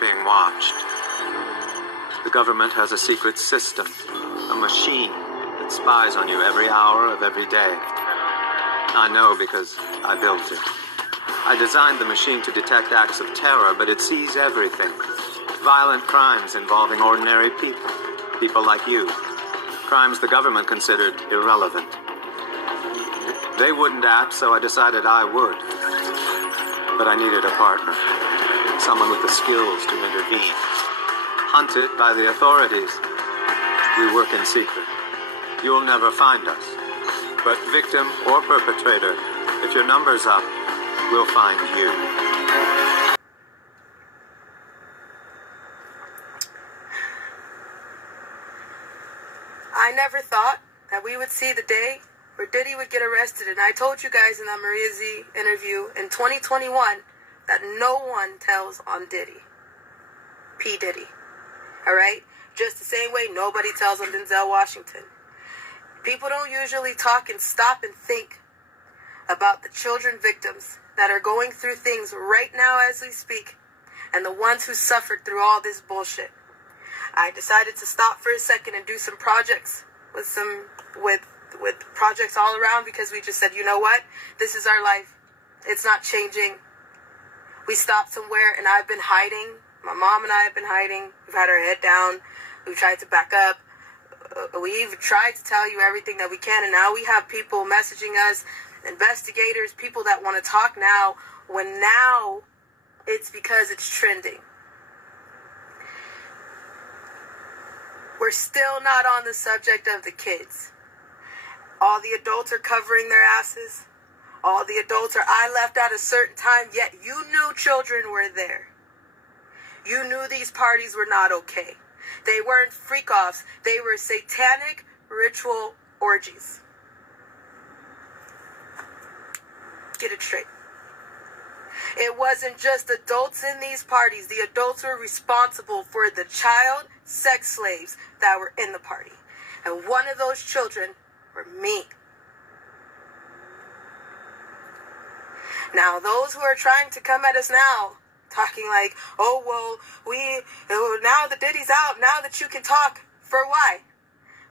being watched. The government has a secret system, a machine that spies on you every hour of every day. I know because I built it. I designed the machine to detect acts of terror, but it sees everything. Violent crimes involving ordinary people, people like you. Crimes the government considered irrelevant. They wouldn't act, so I decided I would. But I needed a partner, someone with the skills to intervene. Hunted by the authorities, we work in secret. You'll never find us. But victim or perpetrator, if your number's up, we'll find you. I never thought that we would see the day where Diddy would get arrested, and I told you guys in that Maria Z interview in 2021 that no one tells on Diddy. P. Diddy. Alright? Just the same way nobody tells on Denzel Washington. People don't usually talk and stop and think about the children victims that are going through things right now as we speak, and the ones who suffered through all this bullshit. I decided to stop for a second and do some projects with projects all around, because we just said, you know what? This is our life. It's not changing. We stopped somewhere, and I've been hiding. My mom and I have been hiding. We've had our head down. We've tried to back up. We've tried to tell you everything that we can, and now we have people messaging us, investigators, people that want to talk now, when now it's because it's trending. We're still not on the subject of the kids. All the adults are covering their asses. All the adults are, I left at a certain time, yet you knew children were there. You knew these parties were not okay. They weren't freak-offs. They were satanic ritual orgies. Get it straight. It wasn't just adults in these parties. The adults were responsible for the child sex slaves that were in the party. And one of those children were me. Now, those who are trying to come at us now, talking like, oh, well, now that Diddy's out, now that you can talk. For why?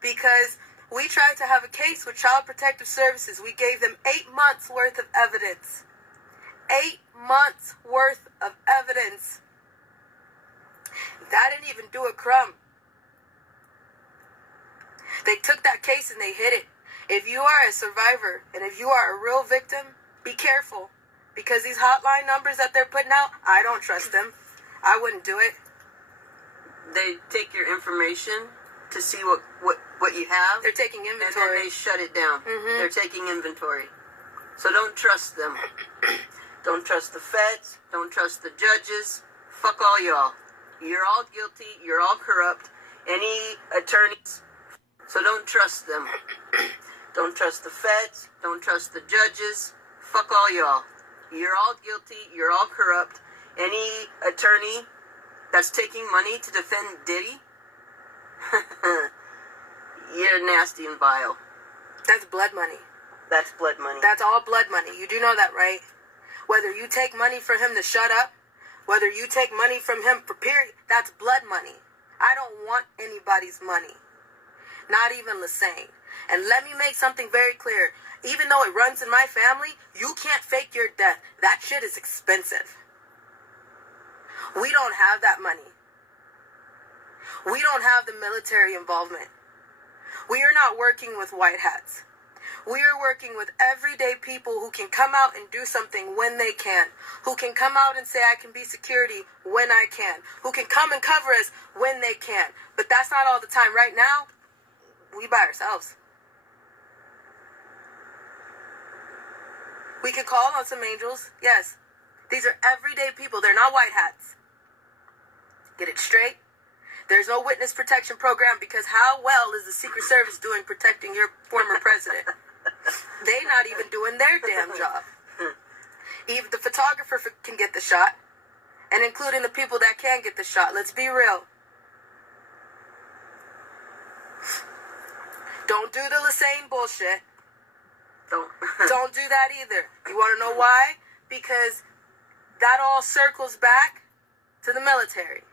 Because we tried to have a case with Child Protective Services. We gave them 8 months worth of evidence. 8 months worth of evidence. That didn't even do a crumb. They took that case and they hid it. If you are a survivor and if you are a real victim, be careful. Because these hotline numbers that they're putting out, I don't trust them. I wouldn't do it. They take your information to see what you have. They're taking inventory. And then they shut it down. Mm-hmm. They're taking inventory. So don't trust them. Don't trust the feds. Don't trust the judges. Fuck all y'all. You're all guilty. You're all corrupt. Any attorneys. So don't trust them. Don't trust the feds. Don't trust the judges. Fuck all y'all. You're all guilty. You're all corrupt. Any attorney that's taking money to defend Diddy, you're nasty and vile. That's blood money. That's blood money. That's all blood money. You do know that, right? Whether you take money from him to shut up, whether you take money from him for period, that's blood money. I don't want anybody's money. Not even Lassane. And let me make something very clear. Even though it runs in my family, you can't fake your death. That shit is expensive. We don't have that money. We don't have the military involvement. We are not working with white hats. We are working with everyday people who can come out and do something when they can. Who can come out and say, I can be security when I can. Who can come and cover us when they can. But that's not all the time. Right now, we by ourselves. We can call on some angels. Yes. These are everyday people. They're not white hats. Get it straight. There's no witness protection program, because how well is the Secret Service doing protecting your former president? They not even doing their damn job. Even the photographer can get the shot, and including the people that can get the shot. Let's be real. Don't do the Lassane bullshit. Don't do that either. You want to know why? Because that all circles back to the military.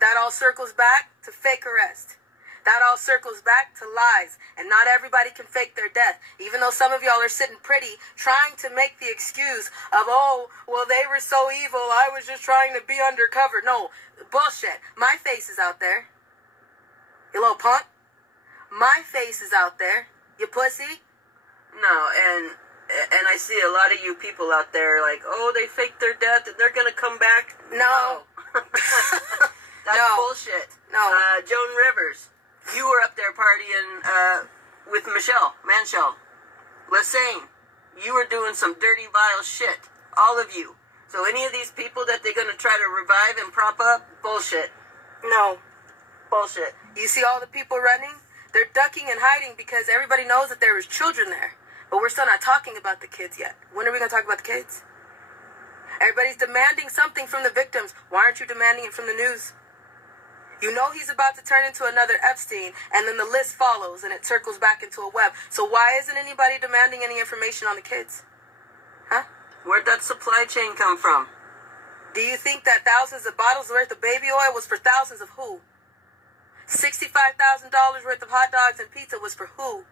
That all circles back to fake arrest. That all circles back to lies. And not everybody can fake their death. Even though some of y'all are sitting pretty, trying to make the excuse of, oh, well, they were so evil, I was just trying to be undercover. No, bullshit. My face is out there. You little punk. My face is out there. You pussy. No, and I see a lot of you people out there like, oh, they faked their death and they're gonna come back. No. That's No. bullshit. No. Joan Rivers, you were up there partying with Michelle Manshell. Lassane, you were doing some dirty, vile shit. All of you. So any of these people that they're gonna try to revive and prop up, bullshit. No. Bullshit. You see all the people running? They're ducking and hiding because everybody knows that there was children there. But we're still not talking about the kids yet. When are we going to talk about the kids? Everybody's demanding something from the victims. Why aren't you demanding it from the news? You know he's about to turn into another Epstein, and then the list follows, and it circles back into a web. So why isn't anybody demanding any information on the kids? Huh? Where'd that supply chain come from? Do you think that thousands of bottles worth of baby oil was for thousands of who? $65,000 worth of hot dogs and pizza was for who?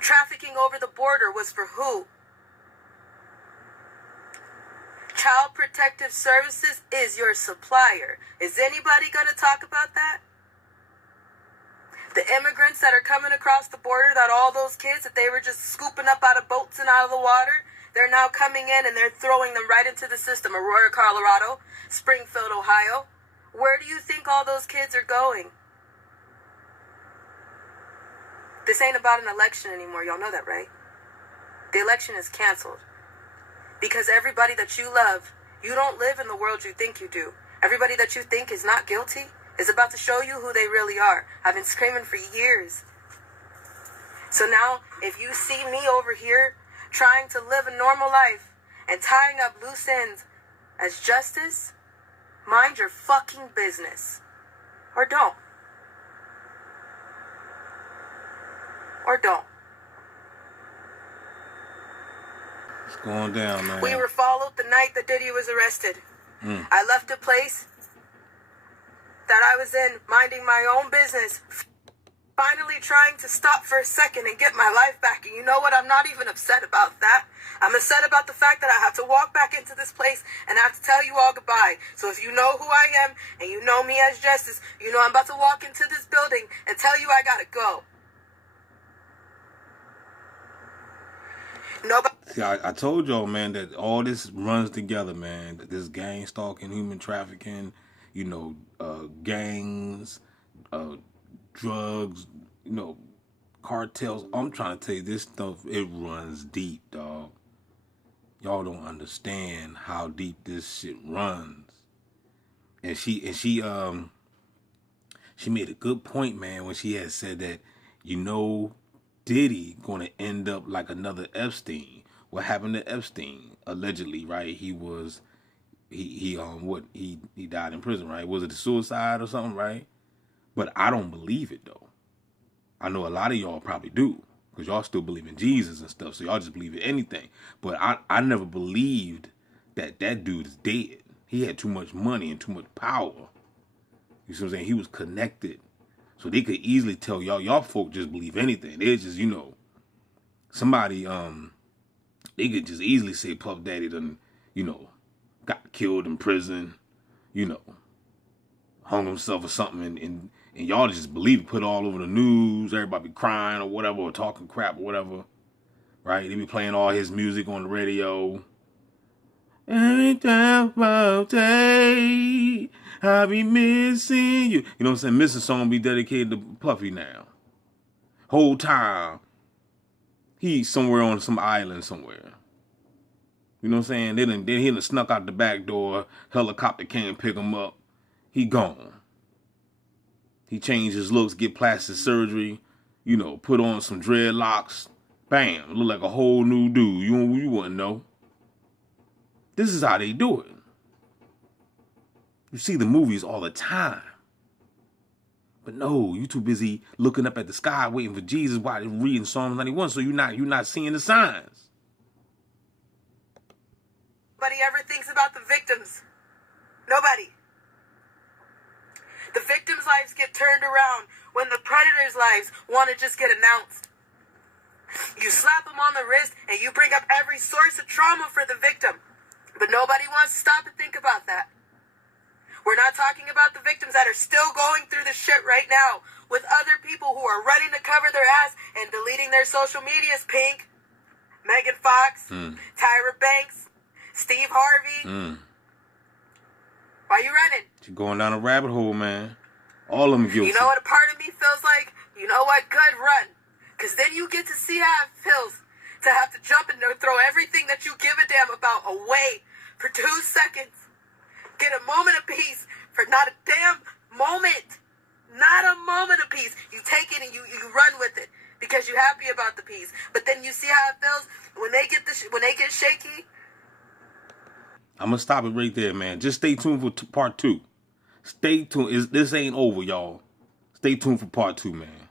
Trafficking over the border was for who? Child Protective Services is your supplier. Is anybody going to talk about that? The immigrants that are coming across the border, that all those kids that they were just scooping up out of boats and out of the water, they're now coming in and they're throwing them right into the system. Aurora, Colorado, Springfield, Ohio. Where do you think all those kids are going? This ain't about an election anymore. Y'all know that, right? The election is canceled. Because everybody that you love, you don't live in the world you think you do. Everybody that you think is not guilty is about to show you who they really are. I've been screaming for years. So now, if you see me over here trying to live a normal life and tying up loose ends as justice, mind your fucking business. Or don't. Or don't. What's going down, man? We were followed the night that Diddy was arrested. I left a place that I was in, minding my own business, finally trying to stop for a second and get my life back. And you know what? I'm not even upset about that. I'm upset about the fact that I have to walk back into this place and I have to tell you all goodbye. So if you know who I am and you know me as Justice, you know I'm about to walk into this building and tell you I gotta go. Nobody. See, I told y'all, man, that all this runs together, man. That this gang stalking, human trafficking, you know, gangs, drugs, you know, cartels. I'm trying to tell you, this stuff, it runs deep, dog. Y'all don't understand how deep this shit runs. And she made a good point, man, when she had said that, you know, Diddy gonna end up like another Epstein. What happened to Epstein? Allegedly, right? He died in prison, right? Was it a suicide or something, right? But I don't believe it though. I know a lot of y'all probably do, because y'all still believe in Jesus and stuff, so y'all just believe in anything. But I never believed that dude is dead. He had too much money and too much power. You see what I'm saying? He was connected. So they could easily tell y'all folk just believe anything. They just, you know, somebody, they could just easily say Puff Daddy done, you know, got killed in prison, you know, hung himself or something, and y'all just believe it, put it all over the news, everybody be crying or whatever, or talking crap or whatever, right? They be playing all his music on the radio. Every time Puff Daddy, I be missing you. You know what I'm saying? Missing song be dedicated to Puffy now. Whole time, he's somewhere on some island somewhere. You know what I'm saying? Then he done snuck out the back door. Helicopter came pick him up. He gone. He changed his looks, get plastic surgery. You know, put on some dreadlocks. Bam, look like a whole new dude. You wouldn't know. This is how they do it. You see the movies all the time. But no, you too busy looking up at the sky waiting for Jesus while you're reading Psalm 91, so you're not seeing the signs. nobody ever thinks about the victims. Nobody. The victims' lives get turned around when the predators' lives want to just get announced. You slap them on the wrist and you bring up every source of trauma for the victim. But nobody wants to stop and think about that. We're not talking about the victims that are still going through the shit right now with other people who are running to cover their ass and deleting their social medias. Pink, Megan Fox, Tyra Banks, Steve Harvey. Why you running? You're going down a rabbit hole, man. All of them guilty. You know what a part of me feels like? You know what? Good, run. Because then you get to see how it feels to have to jump and throw everything that you give a damn about away for 2 seconds. Get a moment of peace for not a damn moment. Not a moment of peace. You take it and you run with it because you're happy about the peace. But then you see how it feels when they get shaky. I'm gonna stop it right there, man. Just stay tuned for part 2. Stay tuned. This ain't over, y'all. Stay tuned for part 2, man.